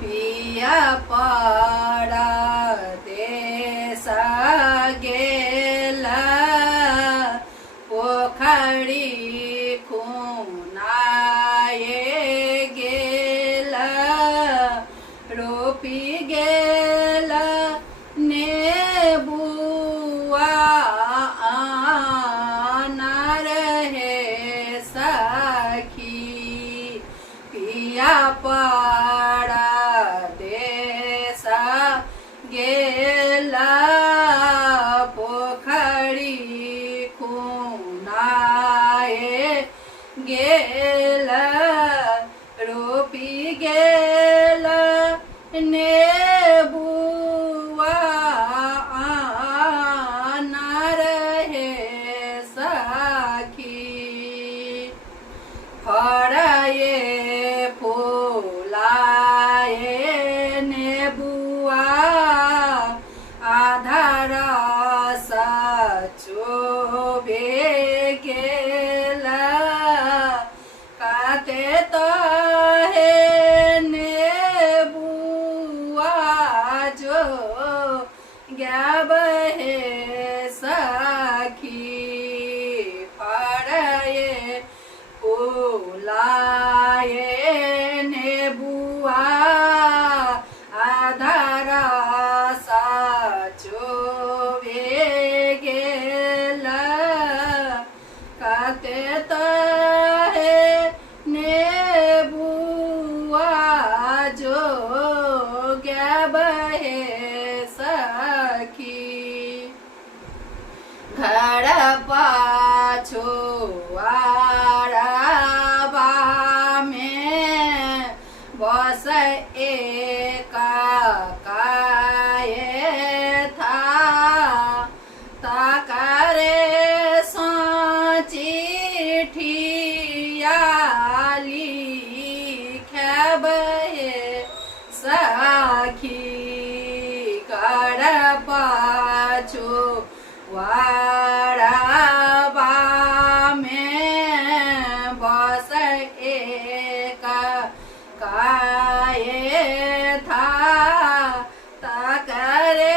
पिया परदेस गेला पोखरी खुनाए गेला रोपी गेला नेबुआ आनार हे सखी पिया परदेस गेला पोखरी खुनाए गेला रोपी गेला नेबुआ आनार हे सखी फड़ाए फूलाए नेबुआ आधा रस चोबे गेला काते तो हे नेबुआ जो गाब हे सखी फड़ाए फूलाए नेबुआ आधा रस चोबे गेला काते तो हे नेबुआ जो गाब हे सखी घर पाछो आरबा में बस एक काये था ताकरे चिठिया लिखब हे सखी कर पाछो वारबा में बस एक काये था ताकरे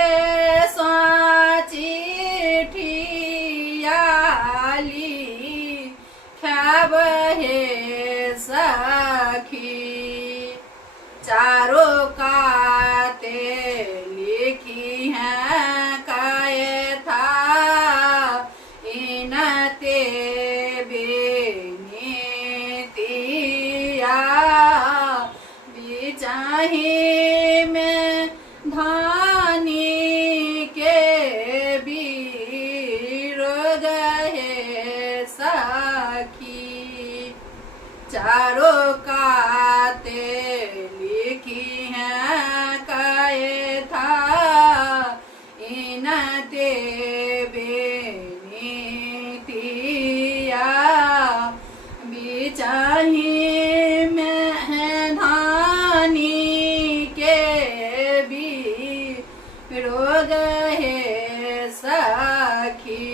चिठिया लिखब हे सखी चारों काते लिखी हैं काये था इनते बेनीतिया बिचाही में धानी के बीरोग हे सखी चारों काते लिखी हैं काये था इनते बेनीतिया बिचाही में धानी के बीरोग हे सखी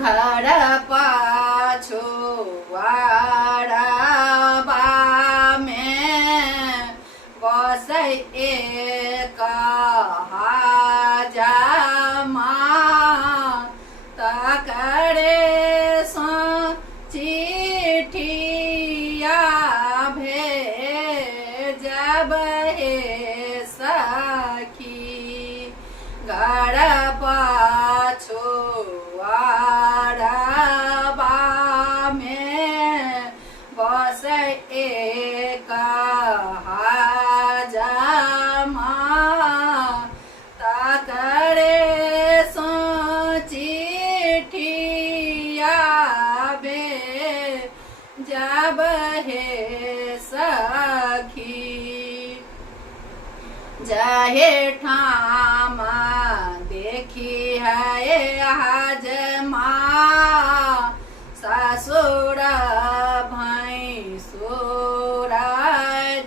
घर पाछो वारबा में बस एक हाजमा तकरे चिठिया भेजब हे सखी घर पाछो वारबा में बस एक हाजमा ताकरे चिठिया भेजब हे सखी जहे ठामा देखी है हाजमा ससुर भैंसुर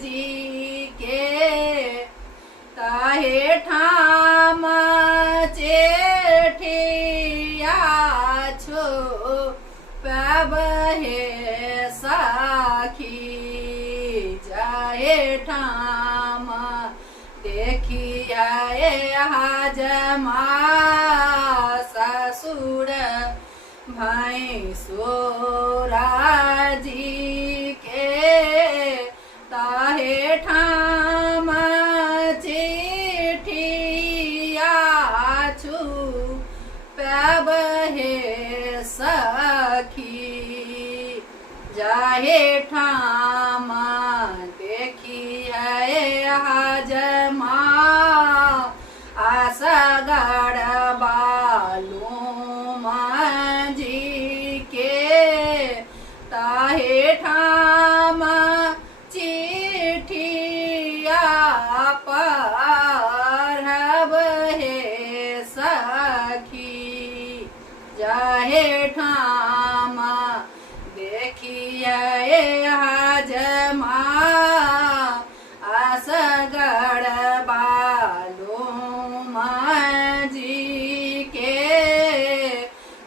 जी के ताहे ठामा चेठिया छो पाब हे साखी जाए ठाम देखिया हजमा ससुर भैंसुरा जी के ताहे ठाम चिठिया छु पैब हे सखी जाहे ठाम देखी है हजमा आसगढ़ बालूम जी के ताहे ठाम चिठिया पढ़ब हे सखी जाहे ठाम देखिए हजमा असगढ़ बालूम जी के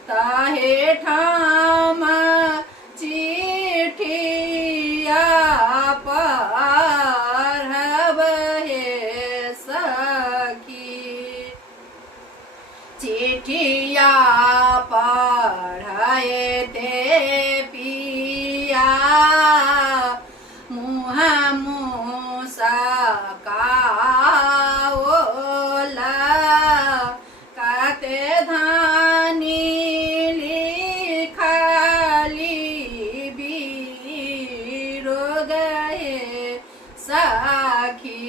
ताहे ठाम चिठिया पढ़ब हे सखी चिठिया पढ़े ते पिया मुँह मुसकाओला काते धानी लिखली बीरो गए सखी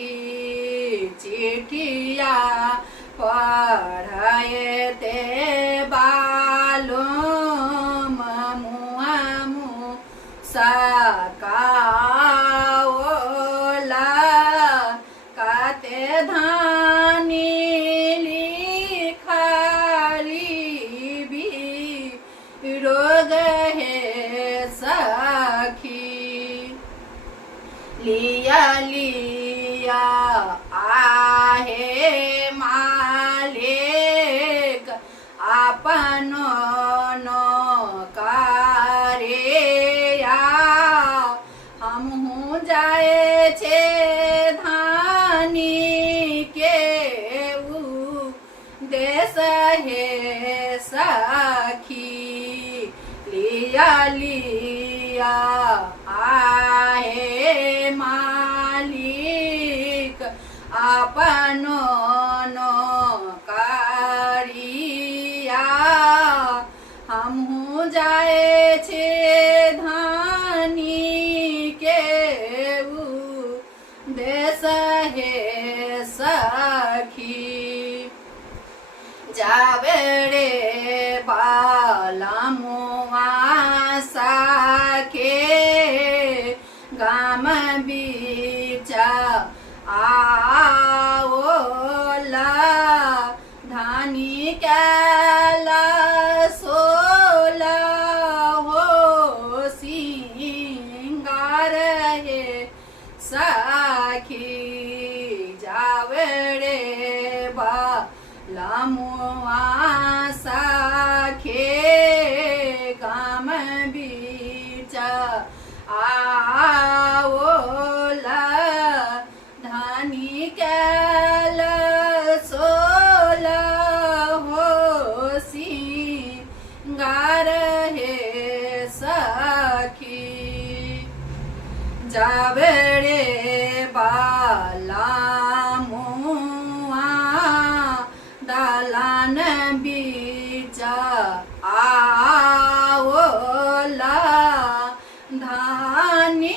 चिठिया पढ़े ते बालूम मुँह मुसकाओला काते धानी लिखली बीरो गए सखी लिया लिया आहे मालिक आपनो नो कारिया हमहू जाए छे धानी के ऊ देश हे सखी लिया लिया आहे मालिक आपनो नो कारिया हमहू जाए छे धानी के ऊ देश हे सखी जावे रे बालमुआ साके गाम बीच आओला धानी कैला सोला हो सिंगार हे सखी जावे रे बालमुआ साखे गाम बीच आओला धानी कैल सोला हो सिंगार हे सखी जावे रे बालमुआ दालान बीच आओला धानी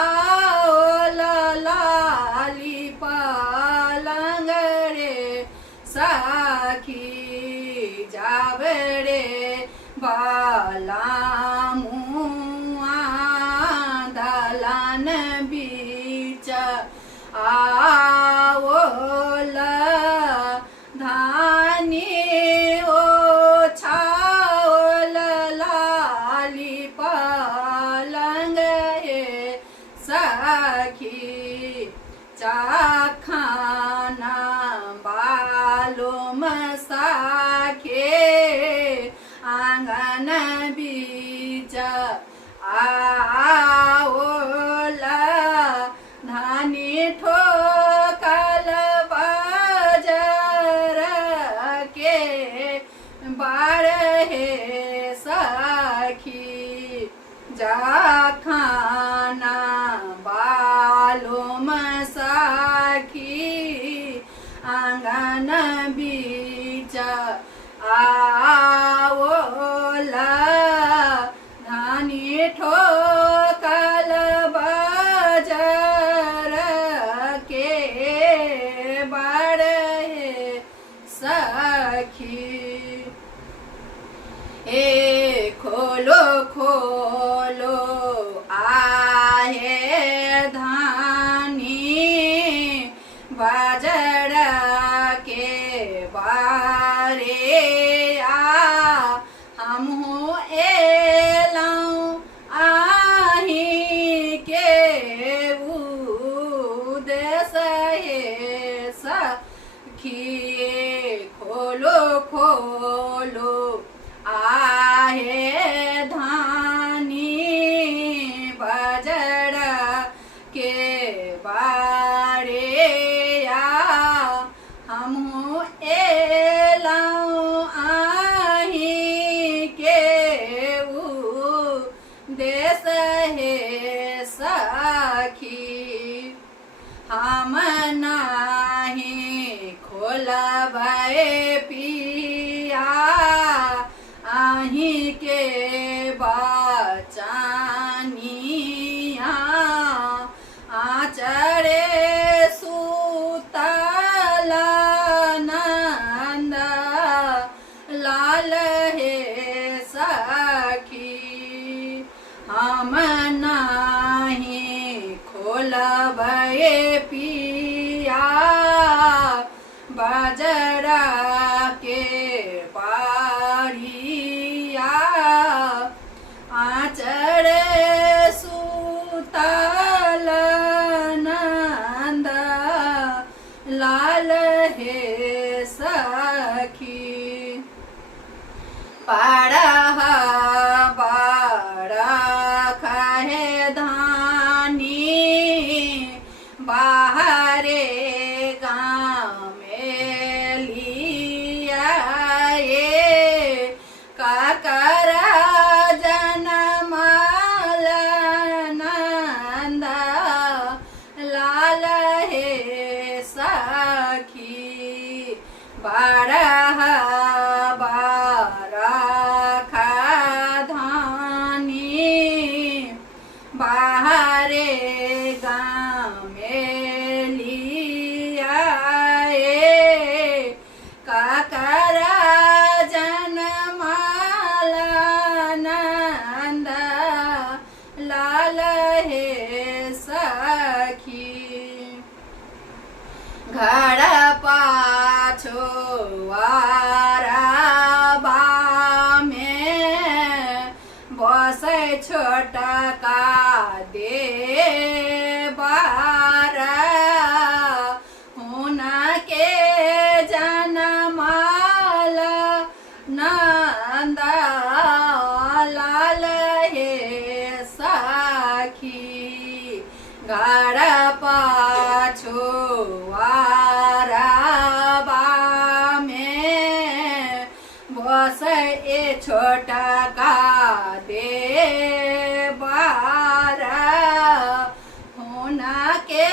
ओछाओला लाली पालंग रे सखी जावे रे बालमुआ दालान बीच आओला धानी ओछाओला लाली पालंग हे सखी चाखाना बालूम साखे आंगन बीच आओला खाना बालुम साखी आंगन बीच आवोला धानी ठोकल बजर के बड़े सखी ए खोलो खोलो आहे धानी बाजर के बारे हमहू एलऊं आही के उदेश हे सखी खोलो खोलो आहे धानी बजड़ के बारे हमहू एलऊं आही के देश हे सखी हम नाही खोलबै पिया आही के बचानिया आचरे सुतल नंद लाल हे सखी हम नाही खोलबै पिया बजरा के पारिया आचरे सुतल नंद लाल हे सखी पड़ह बड़ख है धानी बाहरे गाँव में लिया काकर जनमल नंद लाल हे सखी बड़ह बड़ख धानी बाहरे गाँव में लिया काकर जनमल नंद लाल हे सखी घर पाछो वारबा में बसे छोटका दे बारा हुनके जनमल नंद लाल हे सखी घर पाछो वारबा में बस ए छोटका दे बारा हुनके